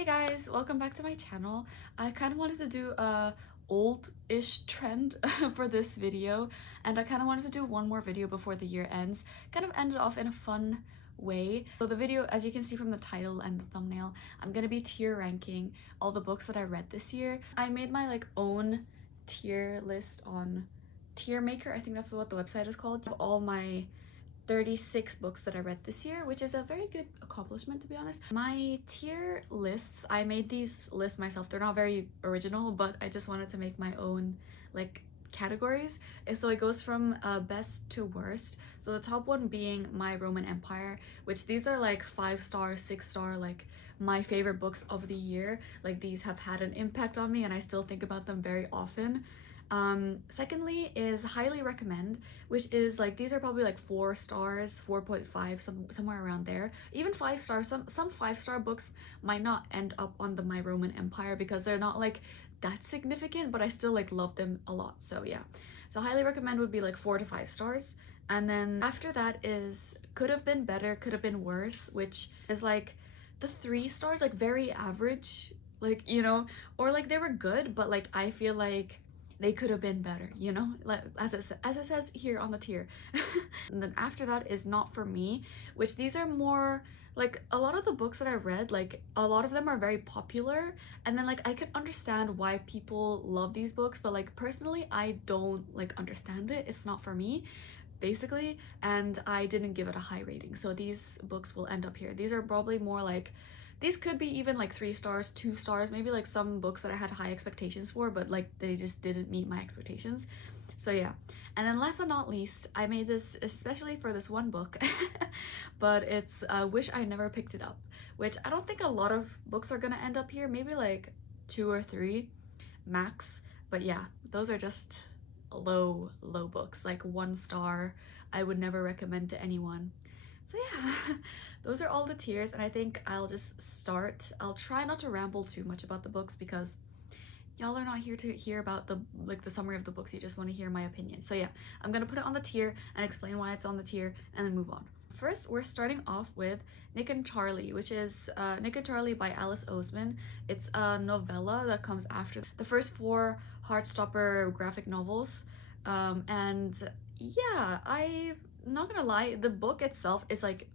Hey guys, welcome back to my channel. I kind of wanted to do a old-ish trend for this video, and I kind of wanted to do one more video before the year ends, kind of end it off in a fun way. So the video, as you can see from the title and the thumbnail, I'm gonna be tier ranking all the books that I read this year. I made my own tier list on Tier Maker, I think that's what the website is called, of all my 36 books that I read this year, which is a very good accomplishment, to be honest. My tier lists, I made these lists myself. They're not very original, but I just wanted to make my own categories. And so it goes from best to worst. So the top one being My Roman Empire, which these are 5-star, 6-star, my favorite books of the year. These have had an impact on me and I still think about them very often. Secondly is Highly Recommend, which is these are probably 4 stars, 4.5, somewhere around there. Even 5 stars, some 5-star books might not end up on the My Roman Empire because they're not that significant, but I still love them a lot. So yeah, so Highly Recommend would be 4 to 5 stars. And then after that is Could Have Been Better, Could Have Been Worse, which is the 3 stars, very average, you know, or they were good, but I feel they could have been better, you know, as it says here on the tier. And then after that is Not For Me, which these are more a lot of the books that I read, a lot of them are very popular, and then I can understand why people love these books, but personally I don't understand it. It's not for me, basically, and I didn't give it a high rating, so these books will end up here. These are probably more these could be even 3 stars, 2 stars, maybe some books that I had high expectations for, but they just didn't meet my expectations. So yeah. And then last but not least, I made this especially for this one book, but it's Wish I Never Picked It Up, which I don't think a lot of books are gonna end up here, maybe 2 or 3 max, but yeah, those are just low books, 1 star. I would never recommend to anyone. So yeah, those are all the tiers, and I think I'll just start. I'll try not to ramble too much about the books because y'all are not here to hear about the summary of the books. You just want to hear my opinion. So yeah, I'm gonna put it on the tier and explain why it's on the tier and then move on. First, we're starting off with Nick and Charlie, which is Nick and Charlie by Alice Oseman. It's a novella that comes after the first 4 Heartstopper graphic novels. And yeah, I'm not gonna lie, the book itself is like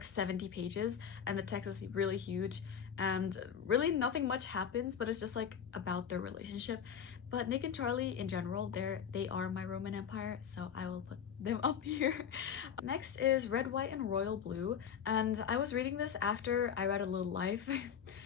70 pages and the text is really huge and really nothing much happens, but it's just about their relationship. But Nick and Charlie in general, they are my Roman Empire, so I will put them up here. Next is Red, White, and Royal Blue, and I was reading this after I read A Little Life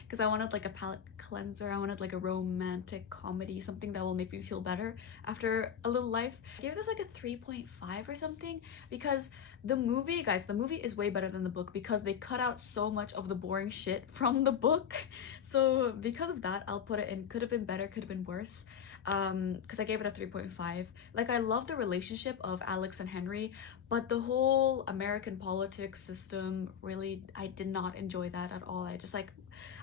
because I wanted a palate cleanser. I wanted a romantic comedy, something that will make me feel better after A Little Life. I gave this a 3.5 or something because the movie, guys, the movie is way better than the book because they cut out so much of the boring shit from the book. So because of that, I'll put it in Could Have Been Better, Could Have Been Worse. Because I gave it a 3.5. I love the relationship of Alex and Henry, but the whole American politics system, really, I did not enjoy that at all. I just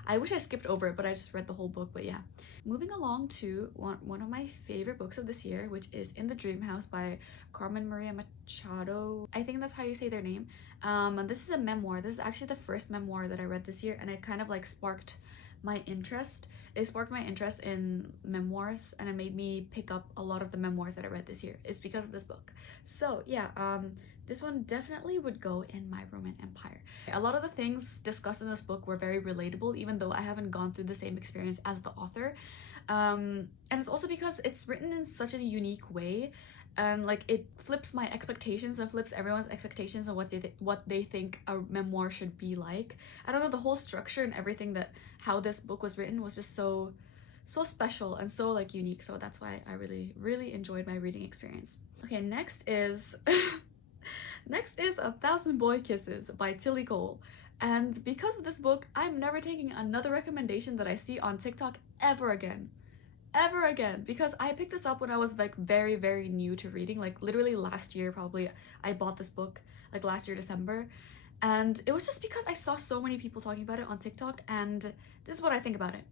I wish I skipped over it, but I just read the whole book. But yeah, moving along to one of my favorite books of this year, which is In the Dream House by Carmen Maria Machado. I think that's how you say their name. And this is a memoir. This is actually the first memoir that I read this year, and it kind of sparked my interest. It sparked my interest in memoirs, and it made me pick up a lot of the memoirs that I read this year. It's because of this book. So yeah, this one definitely would go in My Roman Empire. A lot of the things discussed in this book were very relatable, even though I haven't gone through the same experience as the author. And it's also because it's written in such a unique way, and it flips my expectations and flips everyone's expectations on what they think a memoir should be like. I don't know, the whole structure and everything, that how this book was written was just so special and so unique. So that's why I really enjoyed my reading experience. Okay, next is next is A Thousand Boy Kisses by Tilly Cole. And because of this book, I'm never taking another recommendation that I see on TikTok ever again, because I picked this up when I was very new to reading, literally last year. Probably I bought this book last year December, and it was just because I saw so many people talking about it on TikTok, and this is what I think about it.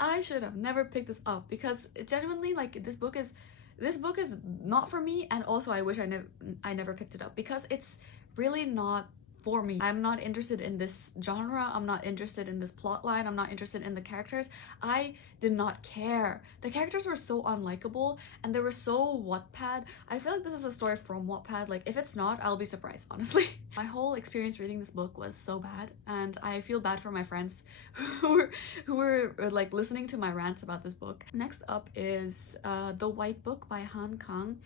I should have never picked this up because genuinely this book is not for me, and also I wish I never picked it up because it's really not for me. I'm not interested in this genre, I'm not interested in this plot line, I'm not interested in the characters. I did not care. The characters were so unlikable and they were so Wattpad. I feel like this is a story from Wattpad. Like, if it's not, I'll be surprised, honestly. My whole experience reading this book was so bad, and I feel bad for my friends who were like listening to my rants about this book. Next up is The White Book by Han Kang.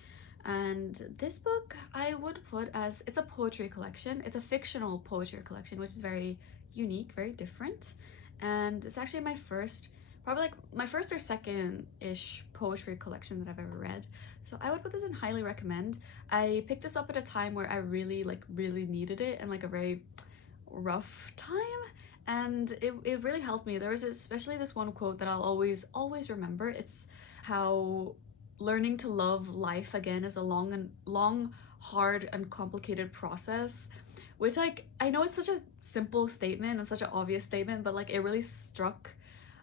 And this book I would put as, it's a poetry collection. It's a fictional poetry collection, which is very unique, very different. And it's actually my first, probably like my first or second-ish poetry collection that I've ever read. So I would put this in highly recommend. I picked this up at a time where I really needed it and like a very rough time. And it really helped me. There was especially this one quote that I'll always remember. It's how learning to love life again is a long, hard, and complicated process, which, like, I know it's such a simple statement and such an obvious statement, but like it really struck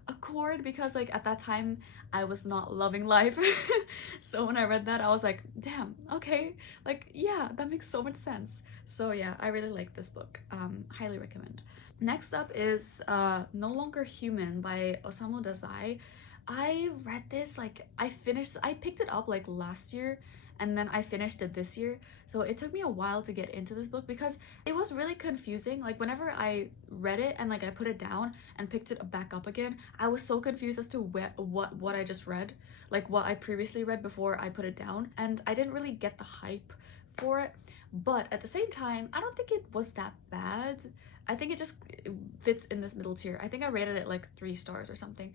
a chord because like at that time I was not loving life. So when I read that, I was like, damn, okay, like, yeah, that makes so much sense. So yeah, I really like this book. Highly recommend. Next up is No Longer Human by Osamu Dazai. I read this, like, I picked it up like last year and then I finished it this year. So it took me a while to get into this book because it was really confusing. Like, whenever I read it and like I put it down and picked it back up again, I was so confused as to what I just read, like what I previously read before I put it down, and I didn't really get the hype for it. But at the same time, I don't think it was that bad. I think it just fits in this middle tier. I think I rated it like 3 stars or something.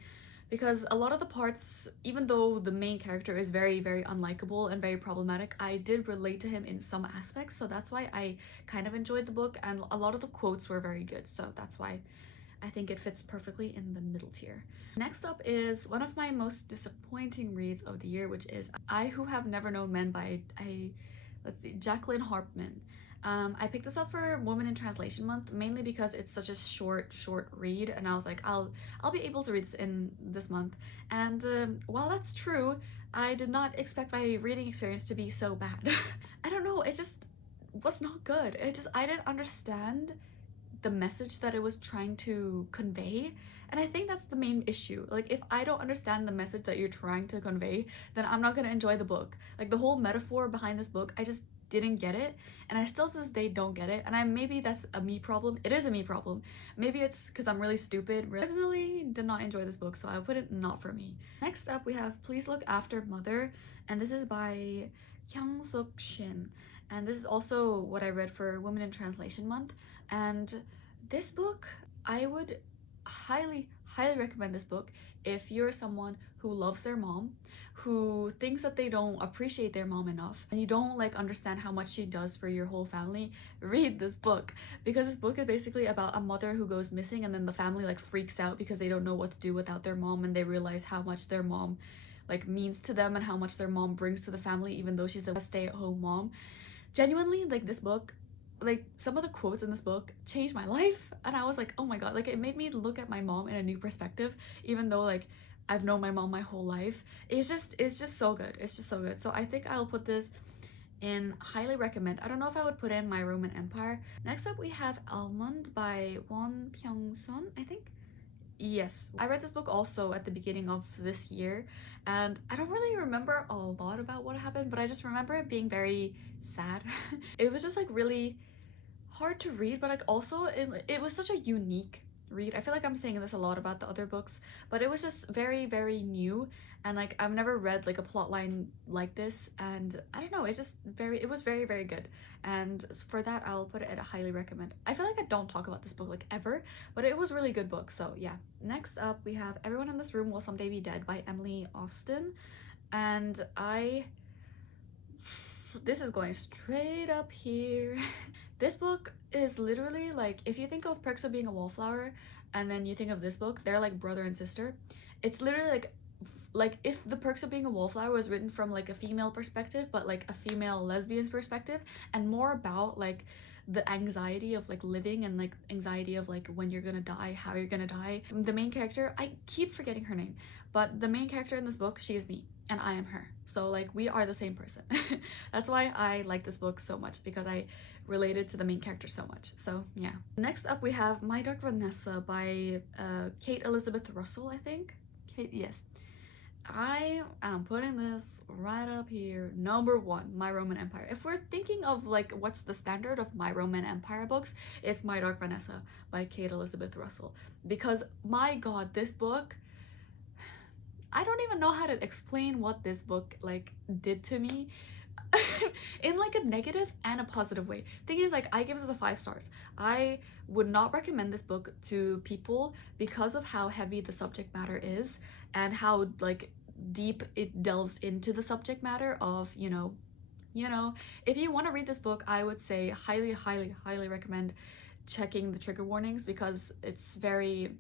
Because a lot of the parts, even though the main character is very unlikable and very problematic, I did relate to him in some aspects, so that's why I kind of enjoyed the book, and a lot of the quotes were very good, so that's why I think it fits perfectly in the middle tier. Next up is one of my most disappointing reads of the year, which is I Who Have Never Known Men by Jacqueline Harpman. I picked this up for Women in Translation Month, mainly because it's such a short read, and I was like, I'll be able to read this in this month. And while that's true, I did not expect my reading experience to be so bad. I don't know, it just was not good. I didn't understand the message that it was trying to convey, and I think that's the main issue. Like, if I don't understand the message that you're trying to convey, then I'm not gonna enjoy the book. Like, the whole metaphor behind this book, I just didn't get it, and I still to this day don't get it, and maybe that's a me problem. It is a me problem. Maybe it's because I'm really stupid. Personally, did not enjoy this book, so I would put it not for me. Next up, we have Please Look After Mother, and this is by Kyung Suk Shin, and this is also what I read for Women in Translation Month. And this book, I would highly recommend this book if you're someone who loves their mom, who thinks that they don't appreciate their mom enough, and you don't like understand how much she does for your whole family. Read this book, because this book is basically about a mother who goes missing, and then the family like freaks out because they don't know what to do without their mom, and they realize how much their mom like means to them and how much their mom brings to the family, even though she's a stay-at-home mom. Genuinely, like, this book, like, some of the quotes in this book changed my life, and I was like, oh my god, like, it made me look at my mom in a new perspective, even though like I've known my mom my whole life. It's just so good. It's just so good. So I think I'll put this in highly recommend. I don't know if I would put in My Roman Empire. Next up, we have Almond by Won Pyung-sun, I think. Yes, I read this book also at the beginning of this year, and I don't really remember a lot about what happened, but I just remember it being very sad. It was just like really hard to read, but like also it was such a unique read. I feel like I'm saying this a lot about the other books, but it was just very new, and like I've never read like a plot line like this, and I don't know, it's just it was very good, and for that I'll put it at a highly recommend. I feel like I don't talk about this book like ever, but it was a really good book, so yeah. Next up, we have Everyone in This Room Will Someday Be Dead by Emily Austen, and this is going straight up here. This book is literally like, if you think of Perks of Being a Wallflower and then you think of this book, they're like brother and sister. It's literally like if the Perks of Being a Wallflower was written from like a female perspective, but like a female lesbian's perspective, and more about like the anxiety of like living and like anxiety of like when you're gonna die, how you're gonna die. The main character, I keep forgetting her name, but the main character in this book, she is me. and I am her. So like we are the same person. That's why I like this book so much, because I related to the main character so much. So yeah. Next up we have My Dark Vanessa by Kate Elizabeth Russell, I think. Kate, yes. I am putting this right up here. Number 1, My Roman Empire. If we're thinking of like what's the standard of My Roman Empire books, it's My Dark Vanessa by Kate Elizabeth Russell. Because my god, this book, I don't even know how to explain what this book like did to me. In like a negative and a positive way. Thing is, like, I give this a 5 stars. I would not recommend this book to people because of how heavy the subject matter is and how like deep it delves into the subject matter of, you know, if you want to read this book, I would say highly recommend checking the trigger warnings, because it's very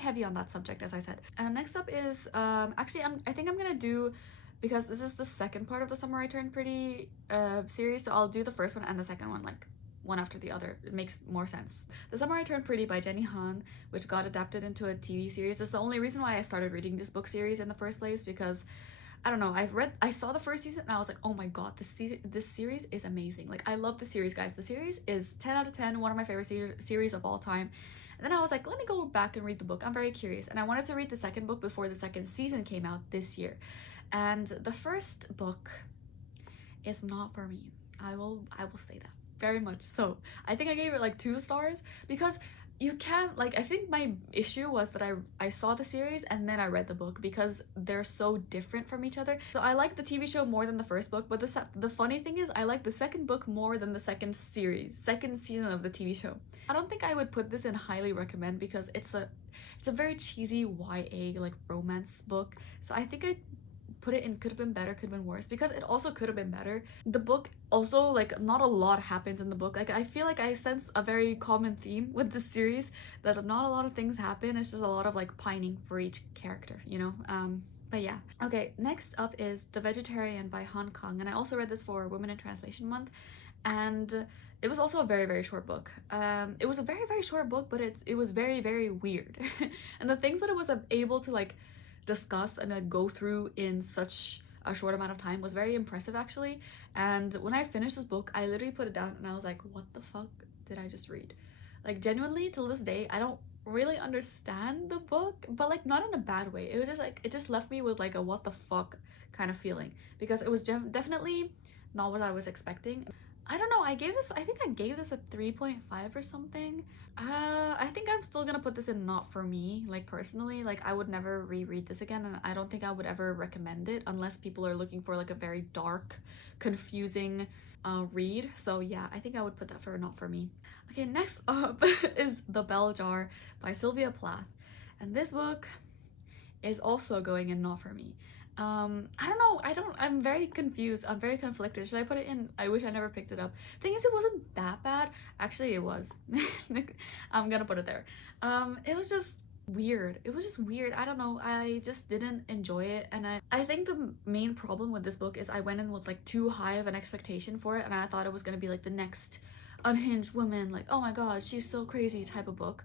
heavy on that subject, as I said. And next up is actually I think I'm gonna do, because this is the second part of the Summer I Turned Pretty series, so I'll do the first one and the second one like one after the other. It makes more sense. The Summer I Turned Pretty by Jenny Han, which got adapted into a TV series, is the only reason why I started reading this book series in the first place, because I don't know, I saw the first season and I was like, oh my god, this series is amazing. Like, I love the series, guys. The series is 10 out of 10, one of my favorite series of all time. And then I was like, let me go back and read the book. I'm very curious. And I wanted to read the second book before the second season came out this year. And the first book is not for me. I will say that very much so. I think I gave it like 2 stars, because you can't, like, I think my issue was that I saw the series and then I read the book, because they're so different from each other. So I like the TV show more than the first book, but the funny thing is I like the second book more than the second season of the TV show. I don't think I would put this in highly recommend, because it's a very cheesy YA like romance book. So I think I put it in could have been better, could have been worse, because it also could have been better. The book also, like, not a lot happens in the book. Like, I feel like I sense a very common theme with this series, that not a lot of things happen. It's just a lot of like pining for each character, you know. But yeah. Okay, next up is The Vegetarian by Han Kang, and I also read this for Women in Translation Month, and it was also a very short book. It was a very short book, but it was very weird. And the things that it was able to like discuss and go through in such a short amount of time was very impressive, actually. And when I finished this book, I literally put it down and I was like, what the fuck did I just read? Like, genuinely, till this day, I don't really understand the book, but like not in a bad way. It was just like, it just left me with like a what the fuck kind of feeling, because it was definitely not what I was expecting. I don't know, I think I gave this a 3.5 or something. I think I'm still gonna put this in not for me, like, personally. Like, I would never reread this again, and I don't think I would ever recommend it unless people are looking for like a very dark, confusing read. So yeah, I think I would put that for not for me. Okay, next up is The Bell Jar by Sylvia Plath, and this book is also going in not for me. I don't know, I'm very confused, I'm very conflicted. Should I put it in I wish I never picked it up? Thing is, it wasn't that bad. Actually, it was. I'm gonna put it there. It was just weird. I don't know, I just didn't enjoy it. And I think the main problem with this book is I went in with like too high of an expectation for it, and I thought it was gonna be like the next unhinged woman, like, oh my god, she's so crazy type of book,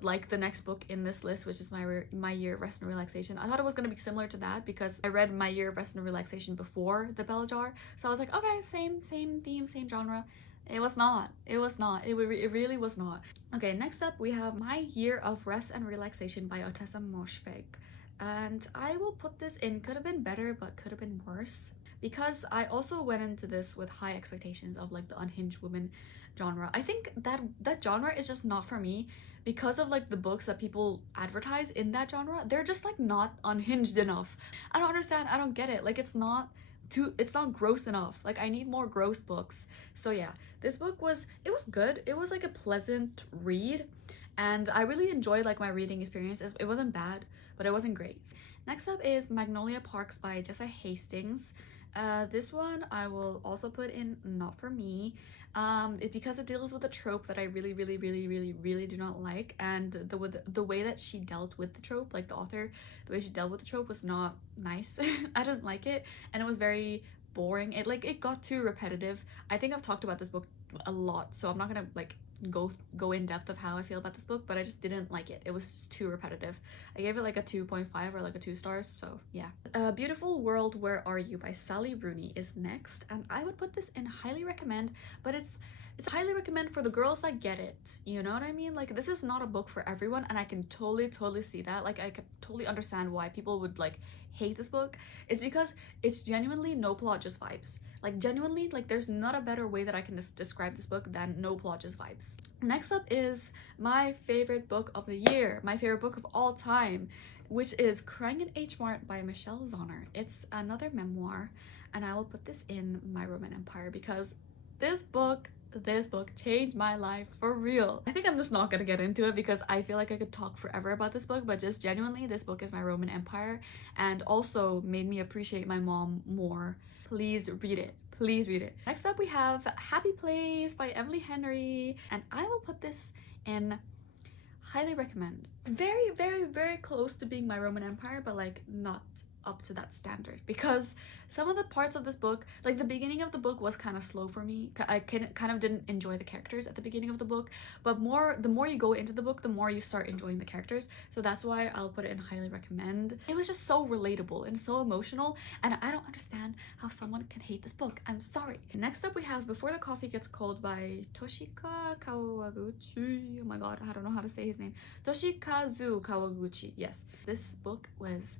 like the next book in this list, which is My Year of Rest and Relaxation. I thought it was going to be similar to that, because I read My Year of Rest and Relaxation before The Bell Jar, so I was like, okay, same theme, same genre. It was not. It really was not. Okay, next up we have My Year of Rest and Relaxation by Otessa Moshfegh, and I will put this in could have been better but could have been worse, because I also went into this with high expectations of like the unhinged woman genre. I think that genre is just not for me, because of like the books that people advertise in that genre. They're just like not unhinged enough. I don't understand, I don't get it. Like, it's not gross enough. Like, I need more gross books. So yeah, this book was good. It was like a pleasant read, and I really enjoyed like my reading experience. It wasn't bad, but it wasn't great. Next up is Magnolia Parks by Jessa Hastings. This one I will also put in not for me, because it deals with a trope that I really do not like, and the way that she dealt with the trope, like the author, the way she dealt with the trope was not nice. I didn't like it, and it was very boring. It got too repetitive. I think I've talked about this book a lot, so I'm not gonna like go in depth of how I feel about this book, but I just didn't like it. It was just too repetitive. I gave it like a 2.5 or like a 2 stars, so yeah. Beautiful World, Where Are You by Sally Rooney is next, and I would put this in highly recommend, but it's highly recommend for the girls that get it, you know what I mean? Like, this is not a book for everyone, and I can totally see that. Like, I can totally understand why people would like hate this book. It's because it's genuinely no plot, just vibes. Like, genuinely, like, there's not a better way that I can just describe this book than no plot, just vibes. Next up is my favorite book of the year, my favorite book of all time, which is Crying in H Mart by Michelle Zauner. It's another memoir, and I will put this in my Roman Empire because this book changed my life for real. I think I'm just not gonna get into it because I feel like I could talk forever about this book, but just genuinely, this book is my Roman Empire and also made me appreciate my mom more. Please read it. Please read it. Next up, we have Happy Place by Emily Henry, and I will put this in highly recommend. Very close to being my Roman Empire, but like not up to that standard, because some of the parts of this book, like the beginning of the book was kind of slow for me. I kind of didn't enjoy the characters at the beginning of the book, but the more you go into the book, the more you start enjoying the characters, so that's why I'll put it in highly recommend. It was just so relatable and so emotional, and I don't understand how someone can hate this book. I'm sorry. Next up, we have Before the Coffee Gets Cold by Toshika Kawaguchi. Oh my god, I don't know how to say his name. Toshikazu Kawaguchi. Yes, this book was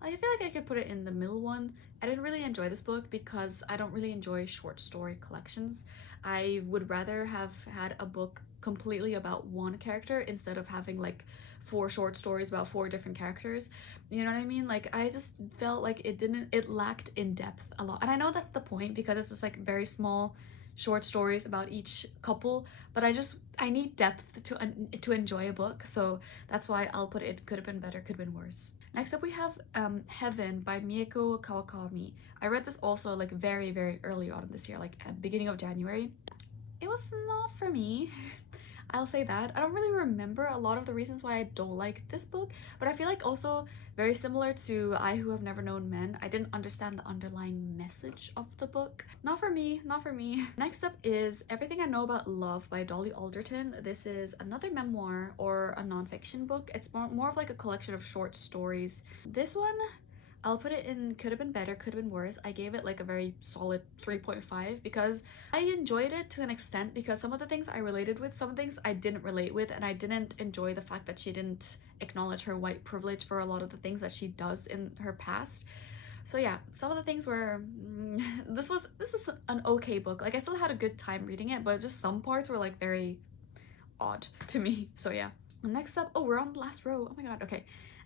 I feel like I could put it in the middle one. I didn't really enjoy this book because I don't really enjoy short story collections. I would rather have had a book completely about one character instead of having like 4 short stories about 4 different characters. You know what I mean? Like, I just felt like it lacked in depth a lot. And I know that's the point because it's just like very small short stories about each couple, but I need depth to enjoy a book, so that's why I'll put it could have been better, could have been worse. Next up, we have Heaven by Mieko Kawakami. I read this also like very early on this year, like at beginning of January. It was not for me. I'll say that. I don't really remember a lot of the reasons why I don't like this book, but I feel like also very similar to I Who Have Never Known Men, I didn't understand the underlying message of the book. Not for me, not for me. Next up is Everything I Know About Love by Dolly Alderton. This is another memoir or a nonfiction book. It's more of like a collection of short stories. This one, I'll put it in could have been better, could have been worse. I gave it like a very solid 3.5 because I enjoyed it to an extent, because some of the things I related with, some things I didn't relate with, and I didn't enjoy the fact that she didn't acknowledge her white privilege for a lot of the things that she does in her past. So yeah, some of the things were this was an okay book. Like, I still had a good time reading it, but just some parts were like very odd to me. So yeah. Next up, oh, we're on the last row. Oh my god, okay.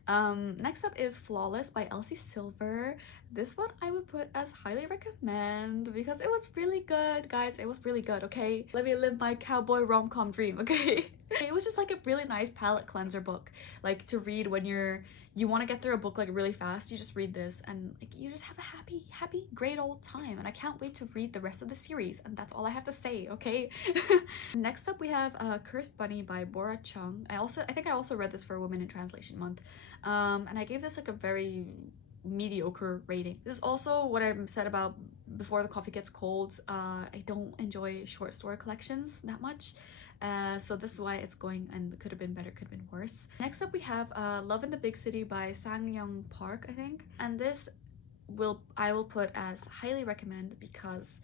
Next up is Flawless by Elsie Silver. This one I would put as highly recommend because it was really good, guys. It was really good, okay? Let me live my cowboy rom-com dream, okay? It was just like a really nice palate cleanser book, like to read when you want to get through a book like really fast. You just read this and like you just have a happy great old time, and I can't wait to read the rest of the series, and that's all I have to say, okay? Next up, we have Cursed Bunny by Bora Chung. I think I also read this for Women in Translation Month, and I gave this like a very mediocre rating. This is also what I said about Before the Coffee Gets Cold. I don't enjoy short story collections that much, so this is why it's going and could have been better, could have been worse. Next up, we have Love in the Big City by Sang Young Park, I think, and this I will put as highly recommend because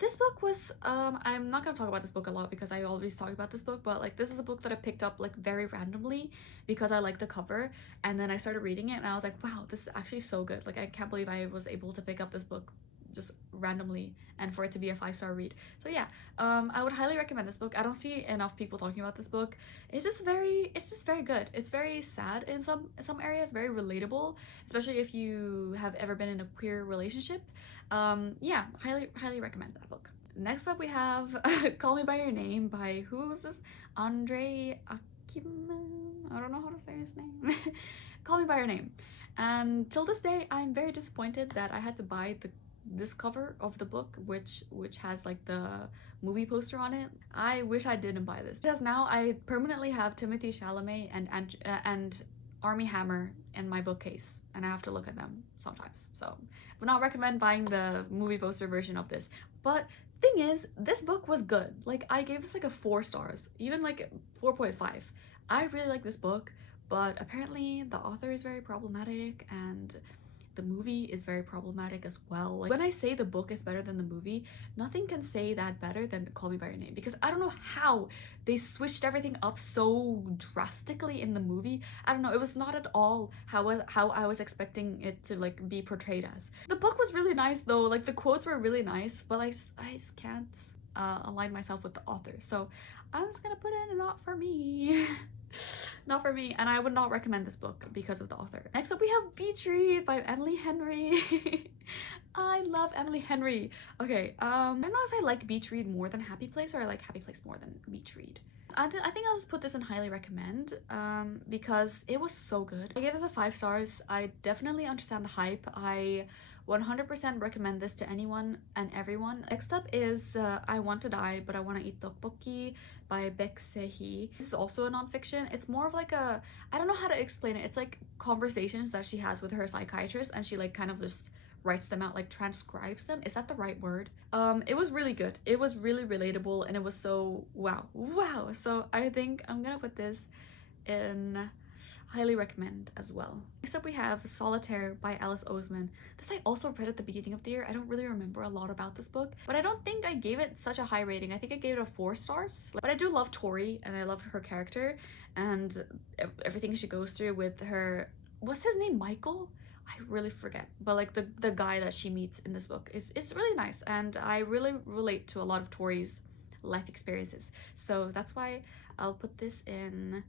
this book was I'm not gonna talk about this book a lot because I always talk about this book, but like this is a book that I picked up like very randomly because I like the cover, and then I started reading it and I was like, wow, this is actually so good. Like, I can't believe I was able to pick up this book just randomly and for it to be a 5-star read. So yeah, I would highly recommend this book. I don't see enough people talking about this book. It's just very good. It's very sad in some areas, very relatable, especially if you have ever been in a queer relationship. Yeah, highly recommend that book. Next up, we have Call Me By Your Name by, who was this? Andre Akim? I don't know how to say his name. Call Me By Your Name. And till this day, I'm very disappointed that I had to buy this cover of the book, which has like the movie poster on it. I wish I didn't buy this because now I permanently have Timothée Chalamet and Armie Hammer in my bookcase, and I have to look at them sometimes. So I would not recommend buying the movie poster version of this, but Thing is, this book was good. Like, I gave this like a 4 stars, even like 4.5. I really like this book, but apparently the author is very problematic and the movie is very problematic as well. Like, when I say the book is better than the movie, nothing can say that better than Call Me By Your Name, because I don't know how they switched everything up so drastically in the movie. I don't know, it was not at all how I was expecting it to like be portrayed as. The book was really nice though, like the quotes were really nice, but I just can't align myself with the author, so I'm just gonna put in a not for me. Not for me, and I would not recommend this book because of the author. Next up we have Beach Read by Emily Henry. I love Emily Henry. Okay, I don't know if I like Beach Read more than Happy Place, or I like Happy Place more than Beach Read. I think I'll just put this in highly recommend because it was so good. I gave this a 5 stars. I definitely understand the hype. I 100% recommend this to anyone and everyone. Next up is I Want to Die But I Want to Eat Tteokbokki by Baek Se-hee. This is also a nonfiction. It's more of like a, I don't know how to explain it. It's like conversations that she has with her psychiatrist, and she like kind of just writes them out, like transcribes them. Is that the right word? It was really good. It was really relatable, and it was so wow. So I think I'm gonna put this in highly recommend as well. Next up we have Solitaire by Alice Oseman. This I also read at the beginning of the year. I don't really remember a lot about this book, but I don't think I gave it such a high rating. I think I gave it a 4 stars. But I do love Tori, and I love her character and everything she goes through with her, what's his name, Michael? I really forget, but like the guy that she meets in this book it's really nice, and I really relate to a lot of Tori's life experiences. So that's why I'll put this in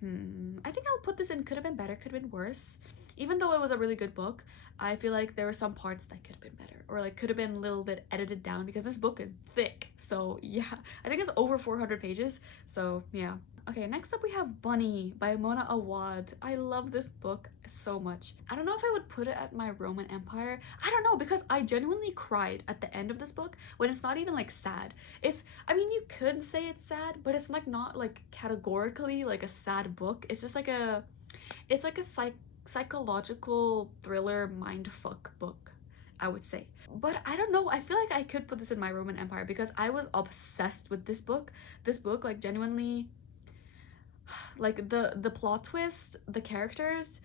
I think I'll put this in could have been better, could have been worse. Even though it was a really good book, I feel like there were some parts that could have been better, or like could have been a little bit edited down, because this book is thick. So yeah, I think it's over 400 pages. So yeah. Okay, next up we have Bunny by Mona Awad. I love this book so much. I don't know if I would put it at my Roman Empire. I don't know, because I genuinely cried at the end of this book when it's not even like sad. I mean, you could say it's sad, but it's like not like categorically like a sad book. It's just like it's like a psychological thriller mindfuck book, I would say. But I don't know, I feel like I could put this in my Roman Empire because I was obsessed with this book. This book, like, genuinely, like the plot twist, the characters,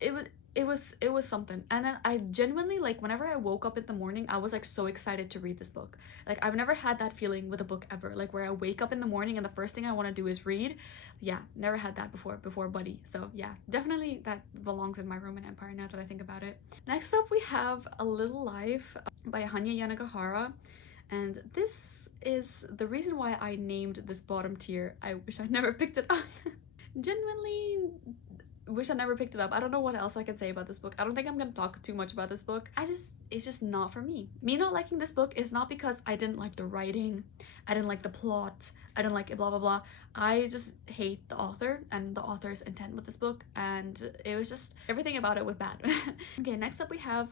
it was something. And then I genuinely, like, whenever I woke up in the morning, I was like so excited to read this book. Like, I've never had that feeling with a book ever, like where I wake up in the morning and the first thing I want to do is read. Yeah, never had that before Buddy. So yeah, definitely that belongs in my Roman Empire now that I think about it. Next up we have A Little Life by Hanya Yanagihara. And this is the reason why I named this bottom tier. I wish I never picked it up. Genuinely wish I never picked it up. I don't know what else I can say about this book. I don't think I'm gonna talk too much about this book. It's just not for me. Me not liking this book is not because I didn't like the writing, I didn't like the plot, I didn't like it, blah blah blah. I just hate the author and the author's intent with this book, and it was just, everything about it was bad. Okay, next up we have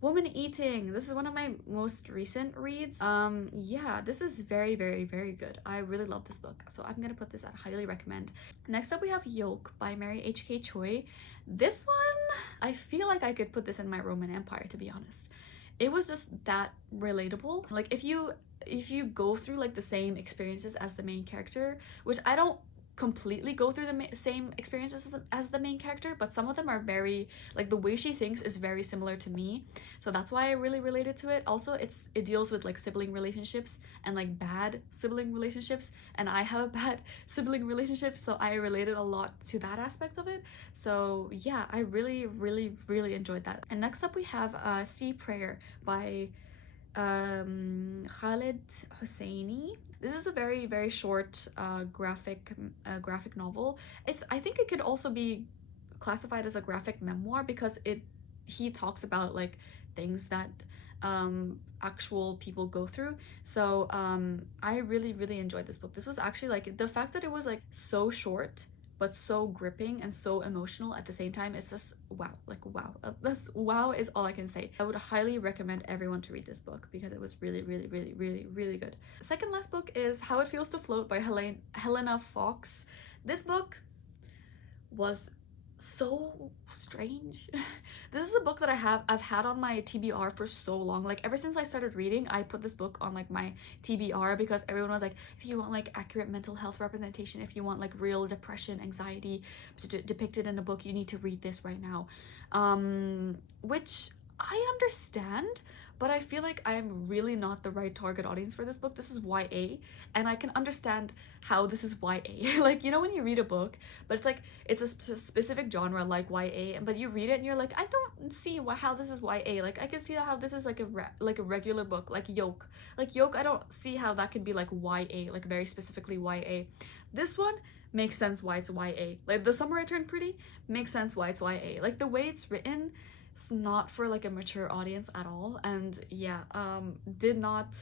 Woman Eating. This is one of my most recent reads. Yeah, this is very good. I really love this book, so I'm gonna put this at highly recommend. Next up we have Yolk by Mary H.K. Choi. This one, I feel like I could put this in my Roman Empire, to be honest. It was just that relatable. Like, if you go through like the same experiences as the main character, which I don't completely go through the same experiences as the main character, but some of them are very, like, the way she thinks is very similar to me, so that's why I really related to it. Also, it deals with like sibling relationships and like bad sibling relationships, and I have a bad sibling relationship, so I related a lot to that aspect of it. So yeah, I really enjoyed that. And next up we have Sea Prayer by Khaled Hosseini. This is a very short graphic novel. I think it could also be classified as a graphic memoir because he talks about like things that actual people go through. So I really enjoyed this book. This was actually, like, the fact that it was like so short but so gripping and so emotional at the same time, it's just wow. Like, wow. That's wow is all I can say. I would highly recommend everyone to read this book because it was really good. Second last book is How It Feels to Float by Helena Fox. This book was so strange. This is a book that I've had on my TBR for so long. Like ever since I started reading, I put this book on like my TBR because everyone was like, if you want like accurate mental health representation, if you want like real depression, anxiety depicted in a book, you need to read this right now. Which I understand, but I feel like I'm really not the right target audience for this book. This is YA, and I can understand how this is YA. Like, you know, when you read a book, but it's like it's a specific genre like YA, but you read it and you're like, I don't see how this is YA. Like, I can see how this is like a regular book, like Yoke. Like Yoke, I don't see how that could be like YA, like very specifically YA. This one makes sense why it's YA. Like The Summer I Turned Pretty makes sense why it's YA. Like the way it's written, it's not for like a mature audience at all, and yeah, did not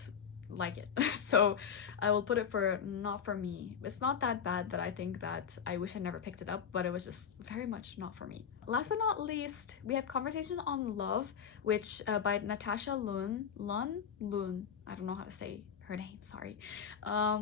like it. So I will put it for not for me. It's not that bad that I think that I wish I never picked it up, but it was just very much not for me. Last but not least, we have Conversation on Love, which by Natasha Lun. I don't know how to say her name, sorry.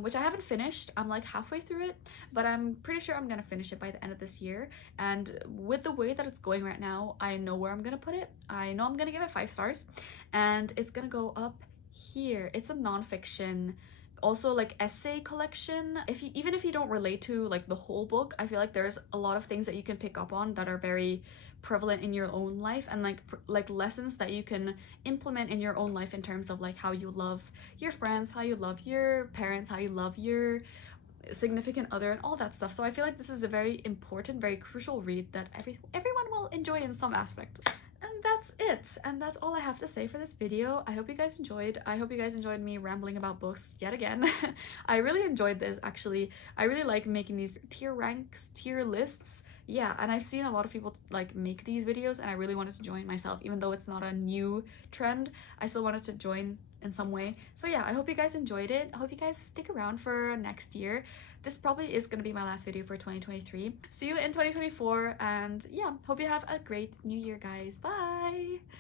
Which I haven't finished. I'm like halfway through it, but I'm pretty sure I'm gonna finish it by the end of this year. And with the way that it's going right now, I know where I'm gonna put it. I know I'm gonna give it 5 stars, and it's gonna go up here. It's a nonfiction, also like essay collection. Even if you don't relate to like the whole book, I feel like there's a lot of things that you can pick up on that are very prevalent in your own life, and like lessons that you can implement in your own life in terms of like how you love your friends, how you love your parents, how you love your significant other, and all that stuff. So I feel like this is a very important, very crucial read that everyone will enjoy in some aspect. And that's it, and that's all I have to say for this video. I hope you guys enjoyed. I hope you guys enjoyed me rambling about books yet again. I really enjoyed this, actually. I really like making these tier ranks, tier lists. Yeah, and I've seen a lot of people like make these videos, and I really wanted to join myself. Even though it's not a new trend, I still wanted to join in some way. So yeah, I hope you guys enjoyed it. I hope you guys stick around for next year. This probably is going to be my last video for 2023. See you in 2024, and yeah, hope you have a great new year, guys. Bye!